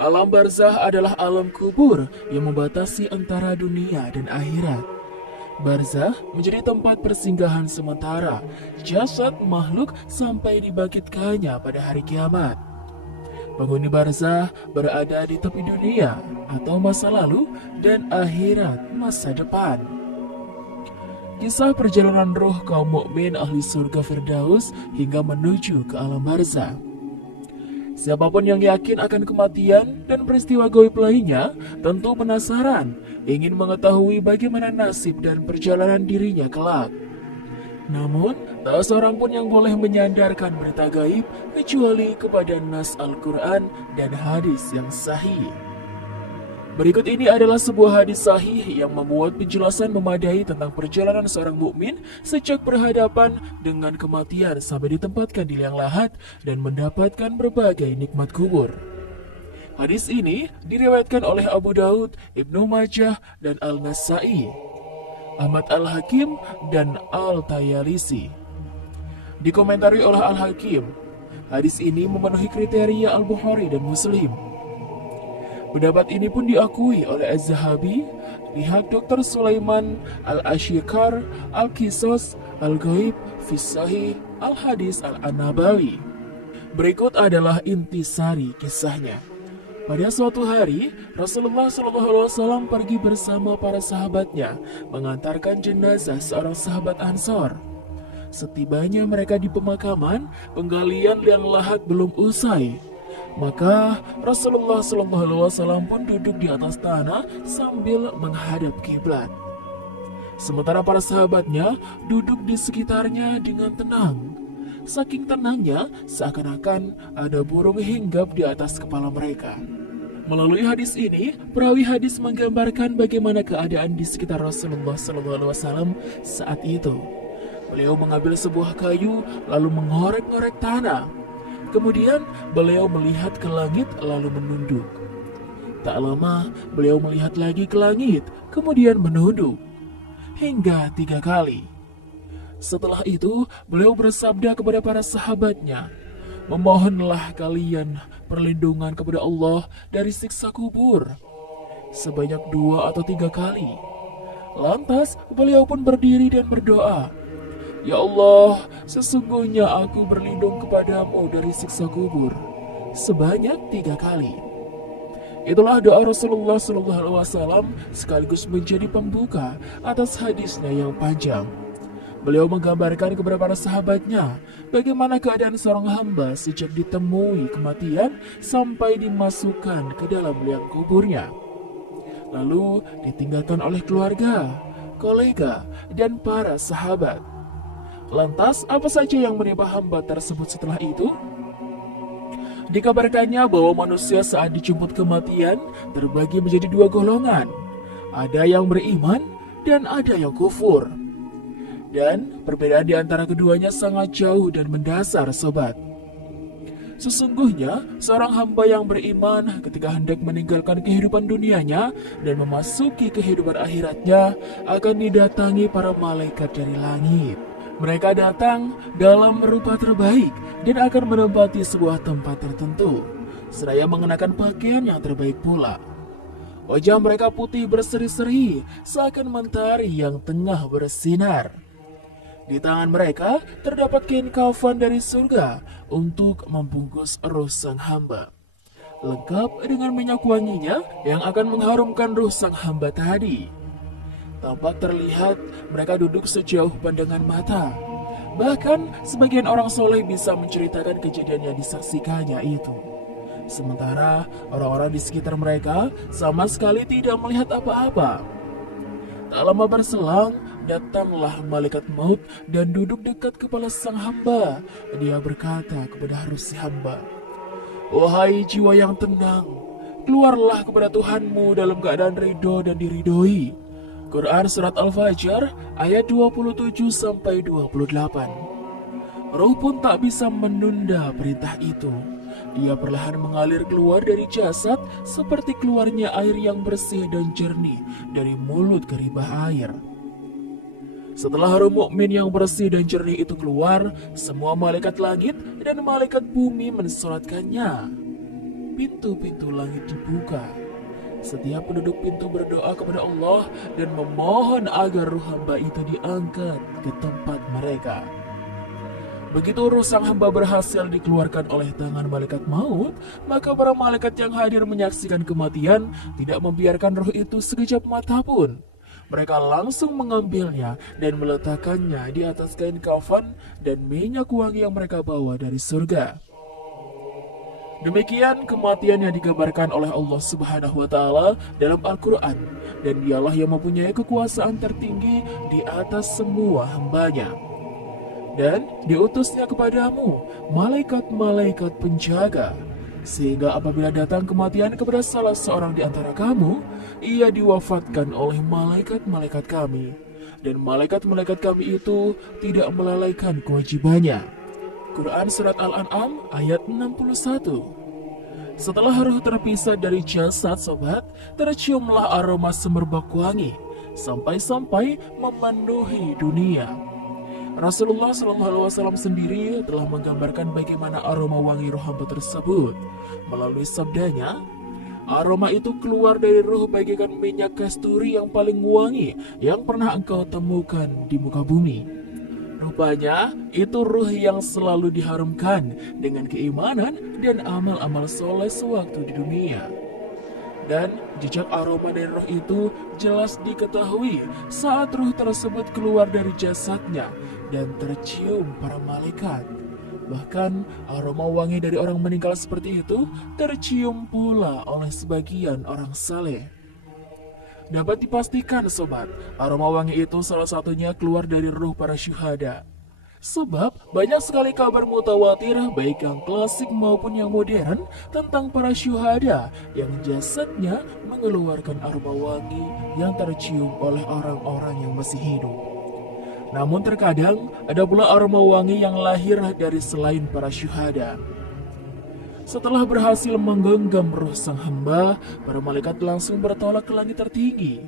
Alam barzah adalah alam kubur yang membatasi antara dunia dan akhirat. Barzah menjadi tempat persinggahan sementara jasad makhluk sampai dibangkitkannya pada hari kiamat. Penghuni barzah berada di tepi dunia atau masa lalu dan akhirat masa depan. Kisah perjalanan roh kaum mukmin ahli surga Firdaus hingga menuju ke alam barzah. Siapapun yang yakin akan kematian dan peristiwa gaib lainnya tentu penasaran, ingin mengetahui bagaimana nasib dan perjalanan dirinya kelak. Namun, tak seorang pun yang boleh menyandarkan berita gaib kecuali kepada nas Al-Quran dan hadis yang sahih. Berikut ini adalah sebuah hadis sahih yang memuat penjelasan memadai tentang perjalanan seorang mukmin sejak berhadapan dengan kematian sampai ditempatkan di liang lahat dan mendapatkan berbagai nikmat kubur. Hadis ini diriwayatkan oleh Abu Daud, Ibnu Majah, dan Al-Nasai, Ahmad Al-Hakim, dan Al-Tayalisi. Dikomentari oleh Al-Hakim, hadis ini memenuhi kriteria Al-Bukhari dan Muslim. Pendapat ini pun diakui oleh Az-Zahabi, pihak Dr. Sulaiman Al-Ashikar, Al-Qisas, Al-Ghaib, Fis-Sahih, Al-Hadis Al-Nabawi. Berikut adalah intisari kisahnya. Pada suatu hari, Rasulullah SAW pergi bersama para sahabatnya mengantarkan jenazah seorang sahabat Ansor. Setibanya mereka di pemakaman, penggalian liang lahat belum usai. Maka Rasulullah SAW pun duduk di atas tanah sambil menghadap kiblat. Sementara para sahabatnya duduk di sekitarnya dengan tenang. Saking tenangnya, seakan-akan ada burung hinggap di atas kepala mereka. Melalui hadis ini, perawi hadis menggambarkan bagaimana keadaan di sekitar Rasulullah SAW saat itu. Beliau mengambil sebuah kayu lalu mengorek-ngorek tanah. Kemudian beliau melihat ke langit lalu menunduk. Tak lama beliau melihat lagi ke langit, kemudian menunduk. Hingga 3 kali. Setelah itu beliau bersabda kepada para sahabatnya, "Memohonlah kalian perlindungan kepada Allah dari siksa kubur." Sebanyak 2 atau 3 kali. Lantas beliau pun berdiri dan berdoa, "Ya Allah, sesungguhnya aku berlindung kepadamu dari siksa kubur." Sebanyak 3 kali. Itulah doa Rasulullah SAW sekaligus menjadi pembuka atas hadisnya yang panjang. Beliau menggambarkan kepada para sahabatnya bagaimana keadaan seorang hamba sejak ditemui kematian sampai dimasukkan ke dalam liang kuburnya. Lalu ditinggalkan oleh keluarga, kolega, dan para sahabat. Lantas, apa saja yang menimpa hamba tersebut setelah itu? Dikabarkannya bahwa manusia saat dijemput kematian terbagi menjadi 2 golongan. Ada yang beriman dan ada yang kufur. Dan perbedaan di antara keduanya sangat jauh dan mendasar, sobat. Sesungguhnya, seorang hamba yang beriman ketika hendak meninggalkan kehidupan dunianya dan memasuki kehidupan akhiratnya akan didatangi para malaikat dari langit. Mereka datang dalam rupa terbaik dan akan menempati sebuah tempat tertentu, seraya mengenakan pakaian yang terbaik pula. Wajah mereka putih berseri-seri, seakan mentari yang tengah bersinar. Di tangan mereka terdapat kain kafan dari surga untuk membungkus ruh sang hamba, lengkap dengan minyak wanginya yang akan mengharumkan ruh sang hamba tadi. Tampak terlihat mereka duduk sejauh pandangan mata. Bahkan sebagian orang soleh bisa menceritakan kejadian yang disaksikannya itu. Sementara orang-orang di sekitar mereka sama sekali tidak melihat apa-apa. Tak lama berselang, datanglah malaikat maut dan duduk dekat kepala sang hamba. Dia berkata kepada ruh si hamba, "Wahai jiwa yang tenang, keluarlah kepada Tuhanmu dalam keadaan ridho dan diridhoi." Quran Surat Al-Fajr ayat 27-28. Roh pun tak bisa menunda perintah itu. Dia perlahan mengalir keluar dari jasad seperti keluarnya air yang bersih dan jernih dari mulut keribah air. Setelah roh mukmin yang bersih dan jernih itu keluar, semua malaikat langit dan malaikat bumi mensolatkannya. pintu-pintu langit dibuka. Setiap penduduk pintu berdoa kepada Allah dan memohon agar ruh hamba itu diangkat ke tempat mereka. Begitu ruh sang hamba berhasil dikeluarkan oleh tangan malaikat maut, maka para malaikat yang hadir menyaksikan kematian tidak membiarkan ruh itu sekejap mata pun. Mereka langsung mengambilnya dan meletakkannya di atas kain kafan dan minyak wangi yang mereka bawa dari surga. Demikian kematian yang digambarkan oleh Allah Subhanahu wa Ta'ala dalam Al-Quran, dan Dialah yang mempunyai kekuasaan tertinggi di atas semua hambanya. Dan diutusnya kepadamu malaikat-malaikat penjaga, sehingga apabila datang kematian kepada salah seorang di antara kamu, ia diwafatkan oleh malaikat-malaikat kami, dan malaikat-malaikat kami itu tidak melalaikan kewajibannya. Quran Surat Al-An'am ayat 61. Setelah ruh terpisah dari jasad sobat, terciumlah aroma semerbak wangi sampai-sampai memenuhi dunia. Rasulullah SAW sendiri telah menggambarkan bagaimana aroma wangi roh hamba tersebut. Melalui sabdanya, aroma itu keluar dari ruh bagaikan minyak kasturi yang paling wangi yang pernah engkau temukan di muka bumi. Rupanya, itu ruh yang selalu diharumkan dengan keimanan dan amal-amal soleh sewaktu di dunia. Dan jejak aroma dari roh itu jelas diketahui saat ruh tersebut keluar dari jasadnya dan tercium para malaikat. Bahkan aroma wangi dari orang meninggal seperti itu tercium pula oleh sebagian orang saleh. Dapat dipastikan sobat, aroma wangi itu salah satunya keluar dari ruh para syuhada. Sebab banyak sekali kabar mutawatir baik yang klasik maupun yang modern tentang para syuhada yang jasadnya mengeluarkan aroma wangi yang tercium oleh orang-orang yang masih hidup. Namun terkadang ada pula aroma wangi yang lahir dari selain para syuhada. Setelah berhasil menggenggam ruh sang hamba, para malaikat langsung bertolak ke langit tertinggi.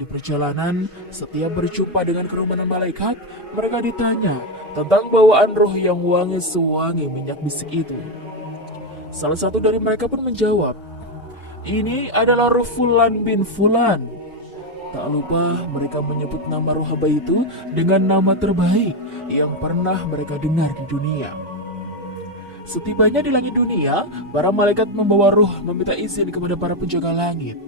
Di perjalanan, setiap berjumpa dengan kerumunan malaikat, mereka ditanya tentang bawaan ruh yang wangi sewangi minyak misik itu. Salah satu dari mereka pun menjawab, "Ini adalah ruh Fulan bin Fulan." Tak lupa mereka menyebut nama ruh hamba itu dengan nama terbaik yang pernah mereka dengar di dunia. Setibanya di langit dunia, para malaikat membawa ruh meminta izin kepada para penjaga langit.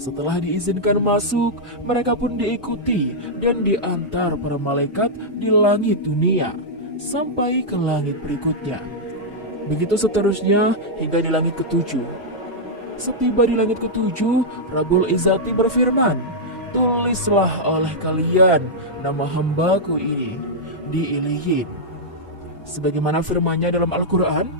Setelah diizinkan masuk, mereka pun diikuti dan diantar para malaikat di langit dunia sampai ke langit berikutnya. Begitu seterusnya hingga di langit ketujuh. Setiba di langit ketujuh, Rabbul Izzati berfirman, "Tulislah oleh kalian nama hambaku ini di Iliyin." Sebagaimana firman-Nya dalam Al-Quran,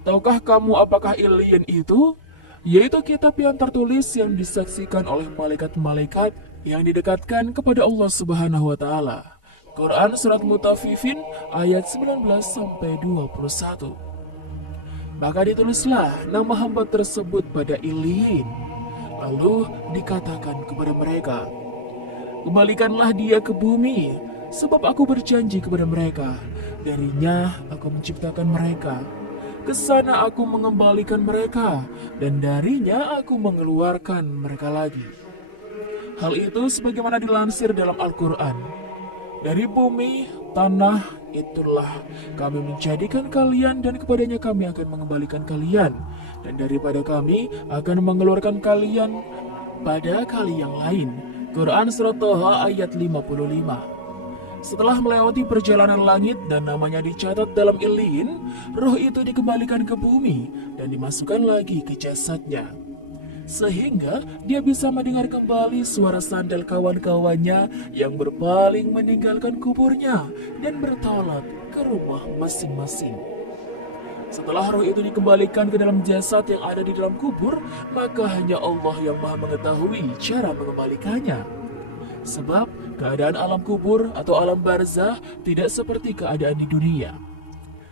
"Tahukah kamu apakah Iliyin itu? Yaitu kitab yang tertulis yang disaksikan oleh malaikat-malaikat yang didekatkan kepada Allah Subhanahu wa Ta'ala." Quran Surat Mutaffifin ayat 19-21. Maka ditulislah nama hamba tersebut pada Iliyin. Lalu dikatakan kepada mereka, "Kembalikanlah dia ke bumi, sebab aku berjanji kepada mereka, darinya aku menciptakan mereka. Ke sana aku mengembalikan mereka, dan darinya aku mengeluarkan mereka lagi." Hal itu sebagaimana dilansir dalam Al-Quran, "Dari bumi, tanah, itulah kami menjadikan kalian dan kepadanya kami akan mengembalikan kalian. Dan daripada kami akan mengeluarkan kalian pada kali yang lain." Quran Surat Thaha ayat 55. Setelah melewati perjalanan langit dan namanya dicatat dalam Iliyin, roh itu dikembalikan ke bumi dan dimasukkan lagi ke jasadnya. Sehingga dia bisa mendengar kembali suara sandal kawan-kawannya yang berpaling meninggalkan kuburnya dan bertolak ke rumah masing-masing. Setelah roh itu dikembalikan ke dalam jasad yang ada di dalam kubur, maka hanya Allah yang Maha mengetahui cara mengembalikannya. Sebab keadaan alam kubur atau alam barzah tidak seperti keadaan di dunia.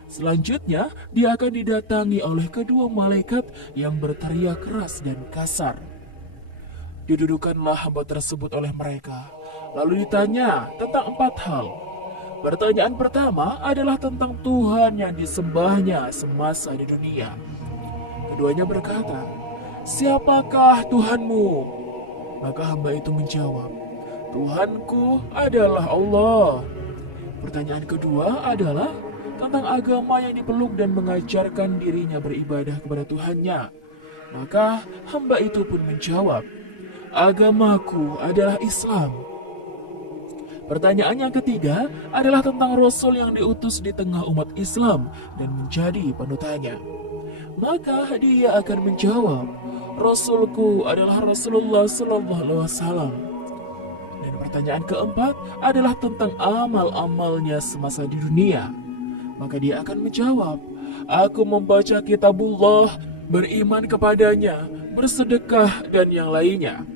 Selanjutnya, dia akan didatangi oleh kedua malaikat yang berteriak keras dan kasar. Didudukanlah hamba tersebut oleh mereka, lalu ditanya tentang 4 hal. Pertanyaan pertama adalah tentang Tuhan yang disembahnya semasa di dunia. Keduanya berkata, "Siapakah Tuhanmu?" Maka hamba itu menjawab, "Tuhanku adalah Allah." Pertanyaan kedua adalah tentang agama yang dipeluk dan mengajarkan dirinya beribadah kepada Tuhannya. Maka hamba itu pun menjawab, "Agamaku adalah Islam." Pertanyaan yang ketiga adalah tentang Rasul yang diutus di tengah umat Islam dan menjadi panutannya. Maka dia akan menjawab, "Rasulku adalah Rasulullah SAW." Dan pertanyaan keempat adalah tentang amal-amalnya semasa di dunia. Maka dia akan menjawab, "Aku membaca kitabullah, beriman kepadanya, bersedekah, dan yang lainnya."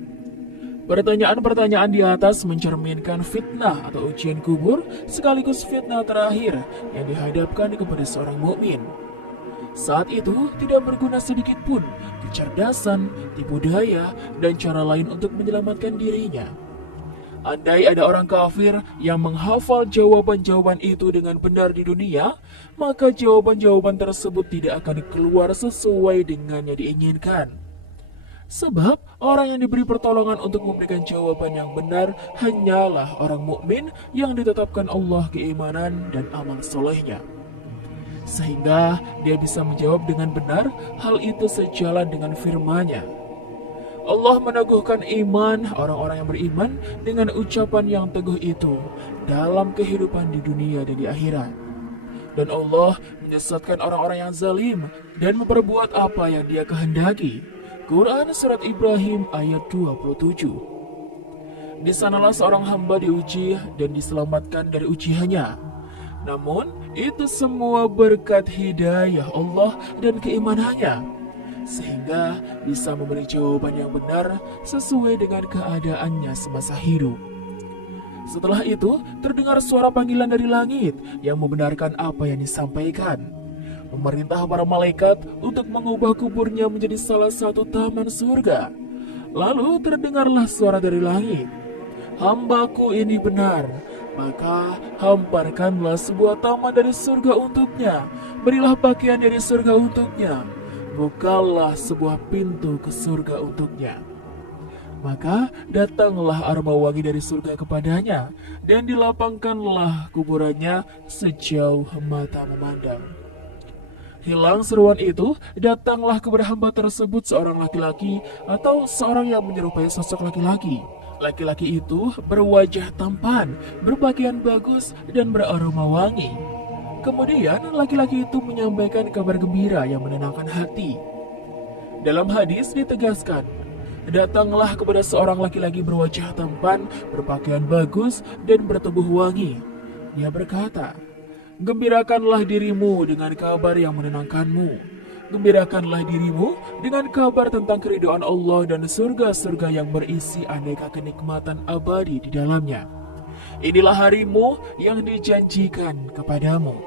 Pertanyaan-pertanyaan di atas mencerminkan fitnah atau ujian kubur sekaligus fitnah terakhir yang dihadapkan kepada seorang mukmin. Saat itu tidak berguna sedikit pun kecerdasan, tipu daya, dan cara lain untuk menyelamatkan dirinya. Andai ada orang kafir yang menghafal jawaban-jawaban itu dengan benar di dunia, maka jawaban-jawaban tersebut tidak akan keluar sesuai dengan yang diinginkan. Sebab orang yang diberi pertolongan untuk memberikan jawaban yang benar hanyalah orang mukmin yang ditetapkan Allah keimanan dan amal solehnya. Sehingga dia bisa menjawab dengan benar, hal itu sejalan dengan firman-Nya. Allah meneguhkan iman orang-orang yang beriman dengan ucapan yang teguh itu dalam kehidupan di dunia dan di akhirat. Dan Allah menyesatkan orang-orang yang zalim dan memperbuat apa yang Dia kehendaki. Quran Surat Ibrahim ayat 27. Di sanalah seorang hamba diuji dan diselamatkan dari ujiannya. Namun, itu semua berkat hidayah Allah dan keimanannya, sehingga bisa memberi jawaban yang benar sesuai dengan keadaannya semasa hidup. Setelah itu, terdengar suara panggilan dari langit yang membenarkan apa yang disampaikan. Memerintah para malaikat untuk mengubah kuburnya menjadi salah satu taman surga. Lalu terdengarlah suara dari langit, "Hambaku ini benar, maka hamparkanlah sebuah taman dari surga untuknya. Berilah pakaian dari surga untuknya. Bukalah sebuah pintu ke surga untuknya." Maka datanglah aroma wangi dari surga kepadanya, dan dilapangkanlah kuburannya sejauh mata memandang. Hilang seruan itu, datanglah kepada hamba tersebut seorang laki-laki atau seorang yang menyerupai sosok laki-laki. Laki-laki itu berwajah tampan, berpakaian bagus, dan beraroma wangi. Kemudian laki-laki itu menyampaikan kabar gembira yang menenangkan hati. Dalam hadis ditegaskan, datanglah kepada seorang laki-laki berwajah tampan, berpakaian bagus, dan bertubuh wangi. Dia berkata, "Gembirakanlah dirimu dengan kabar yang menenangkanmu. Gembirakanlah dirimu dengan kabar tentang keridhaan Allah dan surga-surga yang berisi aneka kenikmatan abadi di dalamnya. Inilah harimu yang dijanjikan kepadamu."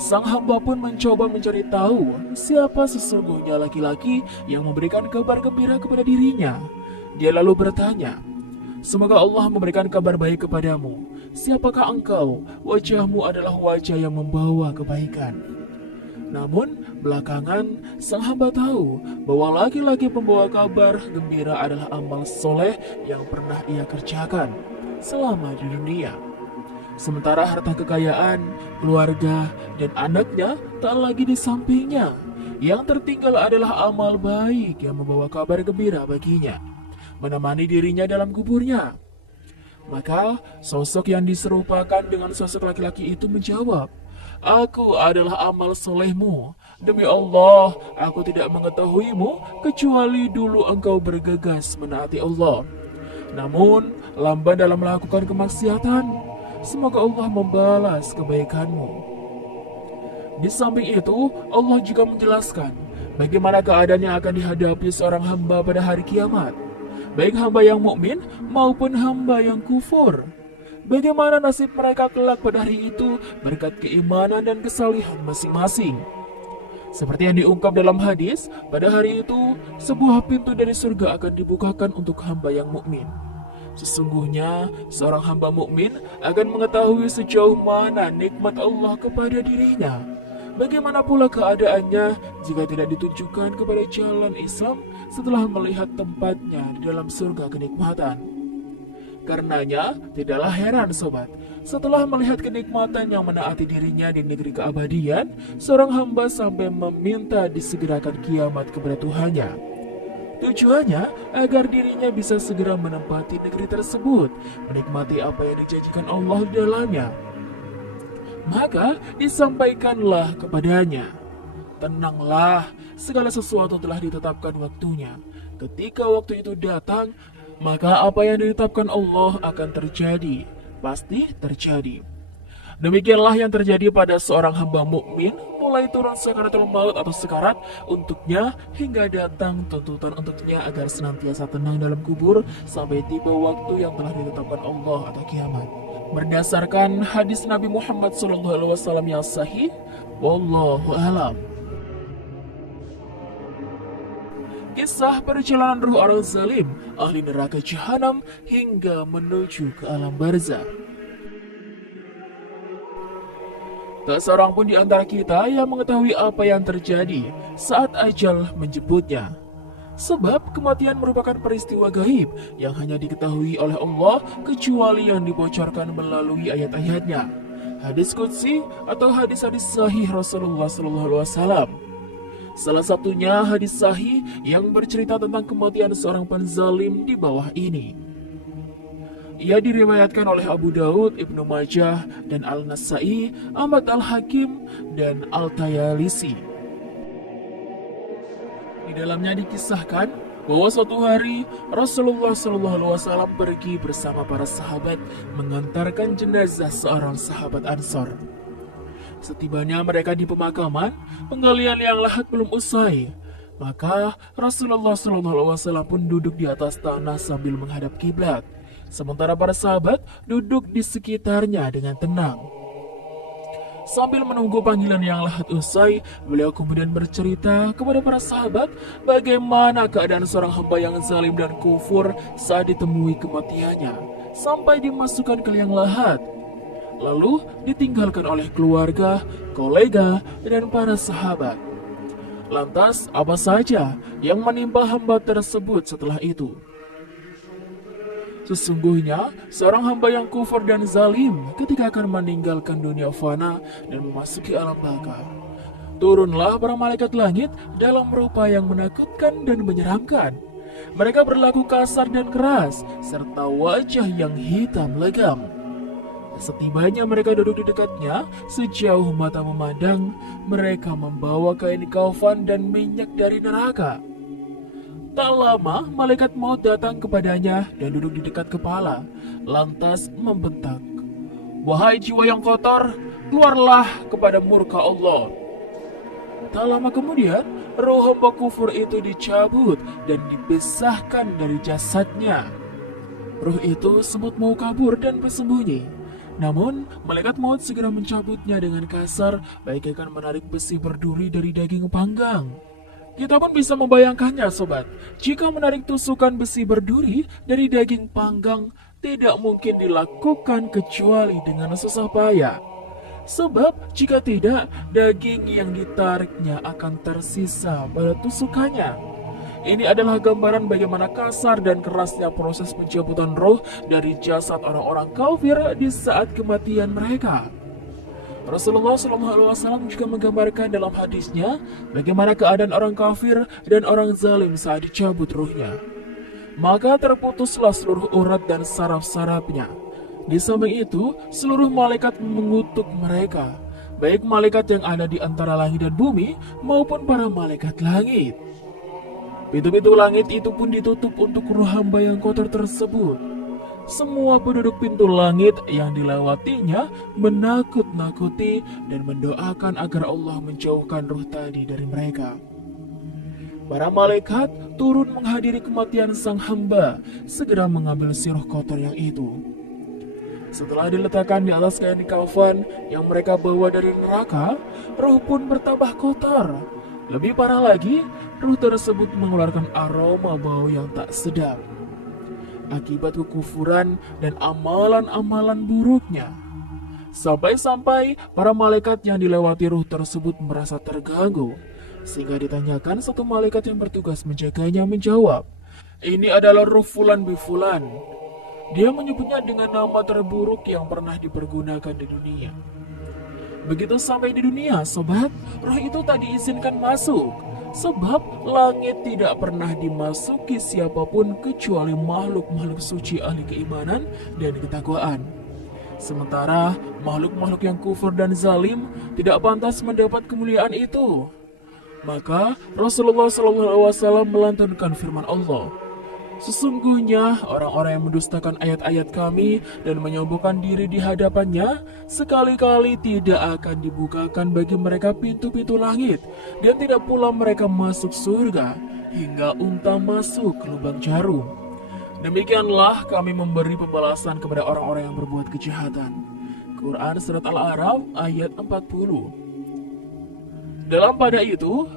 Sang hamba pun mencoba mencari tahu siapa sesungguhnya laki-laki yang memberikan kabar gembira kepada dirinya. Dia lalu bertanya, "Semoga Allah memberikan kabar baik kepadamu. Siapakah engkau? Wajahmu adalah wajah yang membawa kebaikan." Namun, belakangan sang hamba tahu bahwa laki-laki pembawa kabar gembira adalah amal soleh yang pernah ia kerjakan selama di dunia. Sementara harta kekayaan, keluarga, dan anaknya tak lagi di sampingnya. Yang tertinggal adalah amal baik yang membawa kabar gembira baginya, menemani dirinya dalam kuburnya. Maka sosok yang diserupakan dengan sosok laki-laki itu menjawab, "Aku adalah amal solehmu. Demi Allah, aku tidak mengetahuimu kecuali dulu engkau bergegas menaati Allah. Namun, lamban dalam melakukan kemaksiatan. Semoga Allah membalas kebaikanmu." Di samping itu, Allah juga menjelaskan bagaimana keadaan yang akan dihadapi seorang hamba pada hari kiamat, baik hamba yang mukmin maupun hamba yang kufur. Bagaimana nasib mereka kelak pada hari itu berkat keimanan dan kesalihan masing-masing. Seperti yang diungkap dalam hadis, pada hari itu sebuah pintu dari surga akan dibukakan untuk hamba yang mukmin. Sesungguhnya seorang hamba mukmin akan mengetahui sejauh mana nikmat Allah kepada dirinya. Bagaimana pula keadaannya jika tidak ditunjukkan kepada jalan Islam setelah melihat tempatnya di dalam surga kenikmatan? Karenanya, tidaklah heran sobat, setelah melihat kenikmatan yang menaati dirinya di negeri keabadian, seorang hamba sampai meminta disegerakan kiamat kepada Tuhannya. Tujuannya agar dirinya bisa segera menempati negeri tersebut, menikmati apa yang dijanjikan Allah di dalamnya. Maka disampaikanlah kepadanya, tenanglah, segala sesuatu telah ditetapkan waktunya. Ketika waktu itu datang, maka apa yang ditetapkan Allah akan terjadi, pasti terjadi. Demikianlah yang terjadi pada seorang hamba mukmin, mulai turun sakaratul maut atau sekarat untuknya hingga datang tuntutan untuknya agar senantiasa tenang dalam kubur sampai tiba waktu yang telah ditetapkan Allah atau kiamat. Berdasarkan hadis Nabi Muhammad SAW yang sahih, wallahu a'lam. Kisah perjalanan ruh orang zalim, ahli neraka jahanam hingga menuju ke alam barzah. Tak seorang pun di antara kita yang mengetahui apa yang terjadi saat ajal menjemputnya. Sebab kematian merupakan peristiwa gaib yang hanya diketahui oleh Allah kecuali yang dibocorkan melalui ayat-ayatnya, hadis qudsi atau hadis-hadis sahih Rasulullah SAW. Salah satunya hadis sahih yang bercerita tentang kematian seorang penzalim di bawah ini. Ia diriwayatkan oleh Abu Daud, Ibnu Majah, dan Al-Nasai, Ahmad Al-Hakim, dan Al-Tayalisi. Di dalamnya dikisahkan bahwa suatu hari Rasulullah SAW pergi bersama para sahabat mengantarkan jenazah seorang sahabat Ansor. Setibanya mereka di pemakaman, penggalian yang lahat belum usai. Maka Rasulullah SAW pun duduk di atas tanah sambil menghadap kiblat. Sementara para sahabat duduk di sekitarnya dengan tenang. Sambil menunggu panggilan yang lahat usai, beliau kemudian bercerita kepada para sahabat bagaimana keadaan seorang hamba yang zalim dan kufur saat ditemui kematiannya, sampai dimasukkan ke liang lahat, lalu ditinggalkan oleh keluarga, kolega, dan para sahabat. Lantas, apa saja yang menimpa hamba tersebut setelah itu? Sesungguhnya, seorang hamba yang kufur dan zalim ketika akan meninggalkan dunia fana dan memasuki alam baka, turunlah para malaikat langit dalam rupa yang menakutkan dan menyeramkan. Mereka berlaku kasar dan keras, serta wajah yang hitam legam. Setibanya mereka duduk di dekatnya, sejauh mata memandang, mereka membawa kain kafan dan minyak dari neraka. Tak lama, malaikat maut datang kepadanya dan duduk di dekat kepala, lantas membentak, "Wahai jiwa yang kotor, keluarlah kepada murka Allah." Tak lama kemudian, roh hamba kufur itu dicabut dan dipisahkan dari jasadnya. Roh itu sempat mau kabur dan bersembunyi. Namun, malaikat maut segera mencabutnya dengan kasar, bagaikan menarik besi berduri dari daging panggang. Kita pun bisa membayangkannya sobat, jika menarik tusukan besi berduri dari daging panggang tidak mungkin dilakukan kecuali dengan susah payah. Sebab jika tidak, daging yang ditariknya akan tersisa pada tusukannya. Ini adalah gambaran bagaimana kasar dan kerasnya proses pencabutan roh dari jasad orang-orang kafir di saat kematian mereka. Rasulullah SAW juga menggambarkan dalam hadisnya bagaimana keadaan orang kafir dan orang zalim saat dicabut ruhnya. Maka terputuslah seluruh urat dan saraf-sarafnya. Di samping itu, seluruh malaikat mengutuk mereka, baik malaikat yang ada di antara langit dan bumi maupun para malaikat langit. Pintu-pintu langit itu pun ditutup untuk ruh hamba yang kotor tersebut. Semua penduduk pintu langit yang dilewatinya menakut-nakuti dan mendoakan agar Allah menjauhkan ruh tadi dari mereka. Para malaikat turun menghadiri kematian sang hamba, segera mengambil si roh kotor yang itu. Setelah diletakkan di atas kain kafan yang mereka bawa dari neraka, roh pun bertambah kotor. Lebih parah lagi, roh tersebut mengeluarkan aroma bau yang tak sedap akibat kekufuran dan amalan-amalan buruknya. Sampai-sampai para malaikat yang dilewati ruh tersebut merasa terganggu, sehingga ditanyakan satu malaikat yang bertugas menjaganya menjawab, "Ini adalah ruh Fulan bin Fulan. Dia menyebutnya dengan nama terburuk yang pernah dipergunakan di dunia." Begitu sampai di dunia, sobat, roh itu tak diizinkan masuk. Sebab langit tidak pernah dimasuki siapapun kecuali makhluk-makhluk suci ahli keimanan dan ketakwaan. Sementara makhluk-makhluk yang kufur dan zalim tidak pantas mendapat kemuliaan itu. Maka Rasulullah SAW melantunkan firman Allah, "Sesungguhnya orang-orang yang mendustakan ayat-ayat kami dan menyombongkan diri di hadapannya, sekali-kali tidak akan dibukakan bagi mereka pintu-pintu langit, dan tidak pula mereka masuk surga, hingga unta masuk ke lubang jarum. Demikianlah kami memberi pembalasan kepada orang-orang yang berbuat kejahatan." Quran Surat Al-A'raf ayat 40. Dalam pada itu,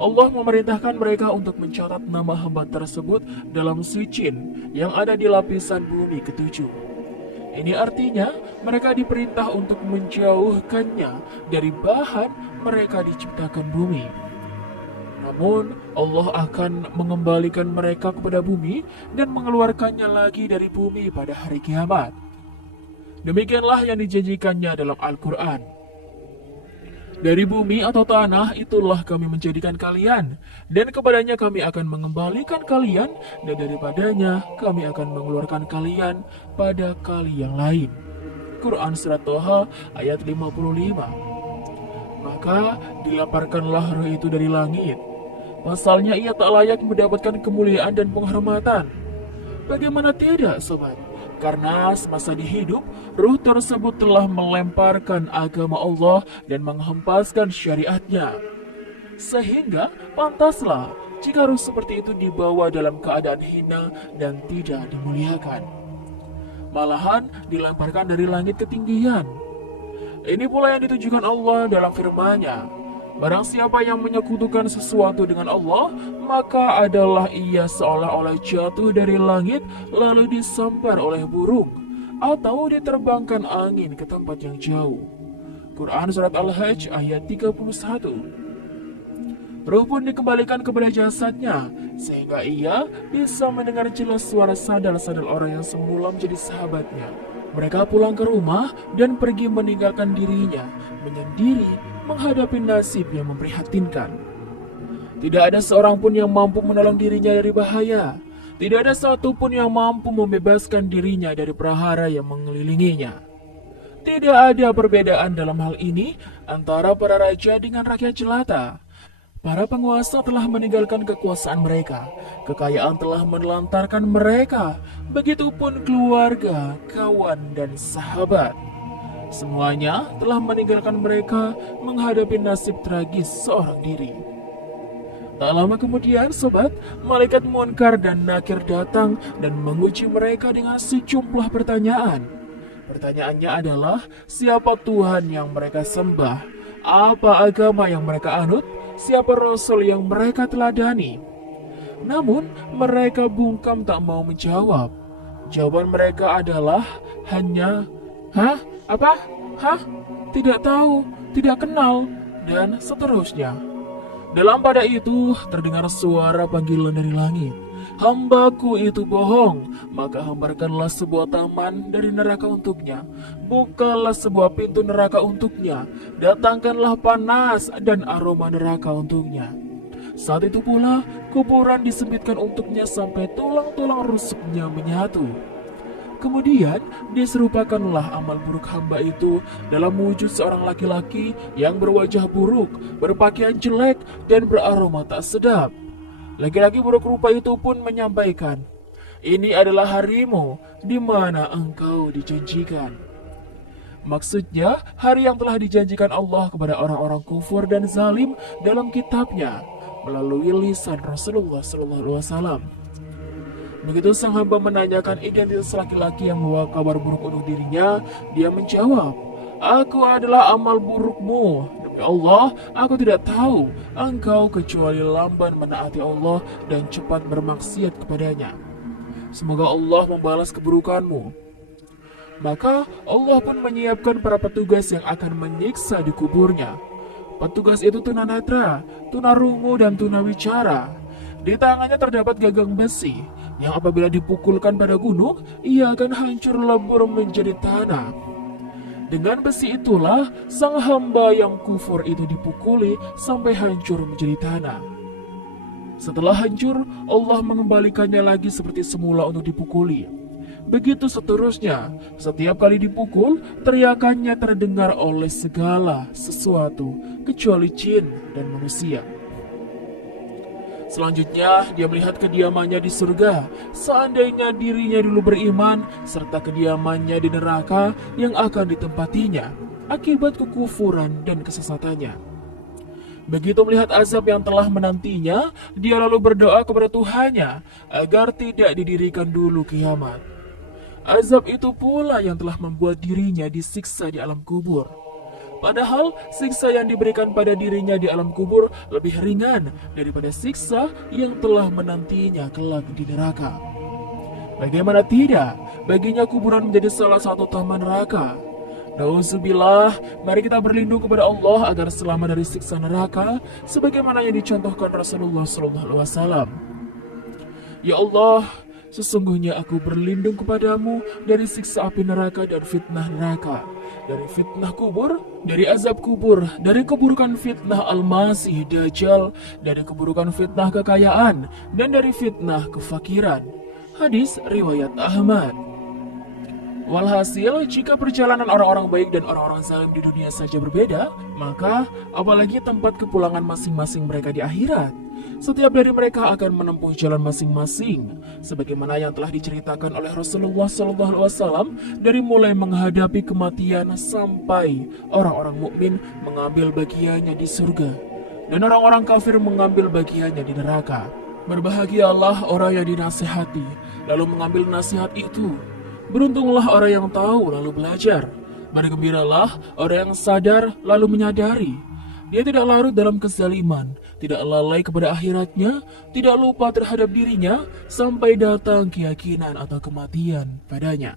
Allah memerintahkan mereka untuk mencatat nama hamba tersebut dalam sijin yang ada di lapisan bumi ketujuh. Ini artinya mereka diperintah untuk menjauhkannya dari bahan mereka diciptakan bumi. Namun Allah akan mengembalikan mereka kepada bumi dan mengeluarkannya lagi dari bumi pada hari kiamat. Demikianlah yang dijanjikannya dalam Al-Quran. Dari bumi atau tanah itulah kami menjadikan kalian, dan kepadanya kami akan mengembalikan kalian, dan daripadanya kami akan mengeluarkan kalian pada kali yang lain. Quran Surat Toha ayat 55. Maka dilaparkanlah roh itu dari langit. Pasalnya ia tak layak mendapatkan kemuliaan dan penghormatan. Bagaimana tidak, sobat? Karena semasa di hidup, ruh tersebut telah melemparkan agama Allah dan menghempaskan syariatnya. Sehingga pantaslah jika ruh seperti itu dibawa dalam keadaan hina dan tidak dimuliakan. Malahan dilemparkan dari langit ketinggian. Ini pula yang ditujukan Allah dalam firman-Nya. Barang siapa yang menyekutukan sesuatu dengan Allah, maka adalah ia seolah-olah jatuh dari langit lalu disambar oleh burung, atau diterbangkan angin ke tempat yang jauh. Quran Surat Al-Hajj ayat 31. Ruh pun dikembalikan kepada jasadnya, sehingga ia bisa mendengar jelas suara sandal-sandal orang yang semula menjadi sahabatnya. Mereka pulang ke rumah dan pergi meninggalkan dirinya, menyendiri menghadapi nasib yang memprihatinkan. Tidak ada seorang pun yang mampu menolong dirinya dari bahaya. Tidak ada satu pun yang mampu membebaskan dirinya dari prahara yang mengelilinginya. Tidak ada perbedaan dalam hal ini antara para raja dengan rakyat jelata. Para penguasa telah meninggalkan kekuasaan mereka. Kekayaan telah menelantarkan mereka. Begitupun keluarga, kawan, dan sahabat. Semuanya telah meninggalkan mereka menghadapi nasib tragis seorang diri. Tak lama kemudian, sobat, malaikat Munkar dan Nakir datang dan menguji mereka dengan sejumlah pertanyaan. Pertanyaannya adalah, siapa Tuhan yang mereka sembah? Apa agama yang mereka anut? Siapa Rasul yang mereka teladani? Namun, mereka bungkam tak mau menjawab. Jawaban mereka adalah hanya, "Hah? Apa? Hah? Tidak tahu, tidak kenal," dan seterusnya. Dalam pada itu terdengar suara panggilan dari langit. "Hambaku itu bohong, maka hamparkanlah sebuah taman dari neraka untuknya. Bukalah sebuah pintu neraka untuknya. Datangkanlah panas dan aroma neraka untuknya." Saat itu pula kuburan disempitkan untuknya sampai tulang-tulang rusuknya menyatu. Kemudian diserupakanlah amal buruk hamba itu dalam wujud seorang laki-laki yang berwajah buruk, berpakaian jelek, dan beraroma tak sedap. Laki-laki buruk rupa itu pun menyampaikan, "Ini adalah harimu di mana engkau dijanjikan." Maksudnya, hari yang telah dijanjikan Allah kepada orang-orang kufur dan zalim dalam kitabnya melalui lisan Rasulullah SAW. Begitu sang hamba menanyakan identitas laki-laki yang membawa kabar buruk untuk dirinya, dia menjawab, "Aku adalah amal burukmu. Demi Allah, aku tidak tahu engkau kecuali lamban menaati Allah dan cepat bermaksiat kepadanya. Semoga Allah membalas keburukanmu." Maka Allah pun menyiapkan para petugas yang akan menyiksa di kuburnya. Petugas itu tunanetra, tunarungu, dan tunawicara. Di tangannya terdapat gagang besi, yang apabila dipukulkan pada gunung, ia akan hancur lebur menjadi tanah. Dengan besi itulah sang hamba yang kufur itu dipukuli sampai hancur menjadi tanah. Setelah hancur, Allah mengembalikannya lagi seperti semula untuk dipukuli. Begitu seterusnya, setiap kali dipukul, teriakannya terdengar oleh segala sesuatu, kecuali jin dan manusia. Selanjutnya, dia melihat kediamannya di surga, seandainya dirinya dulu beriman, serta kediamannya di neraka yang akan ditempatinya, akibat kekufuran dan kesesatannya. Begitu melihat azab yang telah menantinya, dia lalu berdoa kepada Tuhannya, agar tidak didirikan dulu kiamat. Azab itu pula yang telah membuat dirinya disiksa di alam kubur. Padahal siksa yang diberikan pada dirinya di alam kubur lebih ringan daripada siksa yang telah menantinya kelak di neraka. Bagaimana tidak, baginya kuburan menjadi salah satu taman neraka. Nauzubillah, mari kita berlindung kepada Allah agar selamat dari siksa neraka, sebagaimana yang dicontohkan Rasulullah SAW. Ya Allah, sesungguhnya aku berlindung kepadamu dari siksa api neraka dan fitnah neraka, dari fitnah kubur, dari azab kubur, dari keburukan fitnah Al-Masih Dajjal, dari keburukan fitnah kekayaan, dan dari fitnah kefakiran. Hadis riwayat Ahmad. Walhasil, jika perjalanan orang-orang baik dan orang-orang zalim di dunia saja berbeda, maka apalagi tempat kepulangan masing-masing mereka di akhirat. Setiap dari mereka akan menempuh jalan masing-masing, sebagaimana yang telah diceritakan oleh Rasulullah SAW dari mulai menghadapi kematian sampai orang-orang mukmin mengambil bagiannya di surga, dan orang-orang kafir mengambil bagiannya di neraka. Berbahagialah orang yang dinasihati, lalu mengambil nasihat itu. Beruntunglah orang yang tahu lalu belajar. Bergembiralah orang yang sadar lalu menyadari. Dia tidak larut dalam kezaliman, tidak lalai kepada akhiratnya, tidak lupa terhadap dirinya, sampai datang keyakinan atau kematian padanya.